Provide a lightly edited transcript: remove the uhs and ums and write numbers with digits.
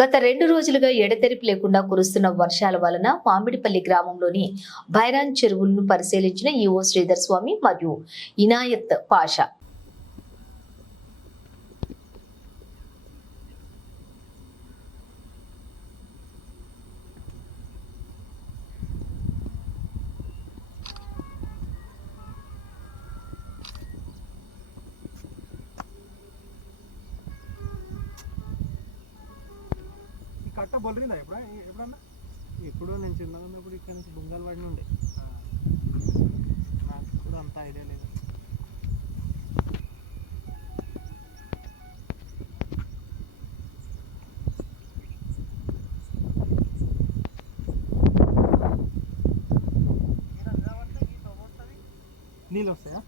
గత 2 రోజులుగా ఎడతెరిపి లేకుండా కురుస్తున్న వర్షాల వలన మామిడిపల్లి గ్రామంలోని బైరాన్ చెరువులను పరిశీలించిన ఈవో శ్రీధర్ స్వామి మరియు ఇనాయత్ పాషా. కట్ట బొలిరిందా ఎప్పుడన్నా? ఎప్పుడో నేను చిన్నగా ఉన్నప్పుడు ఇక్కడ నుంచి బొంగాలు పడిన ఉండే. నాకు కూడా అంత ఐడియా లేదు. నీళ్ళు వస్తాయా?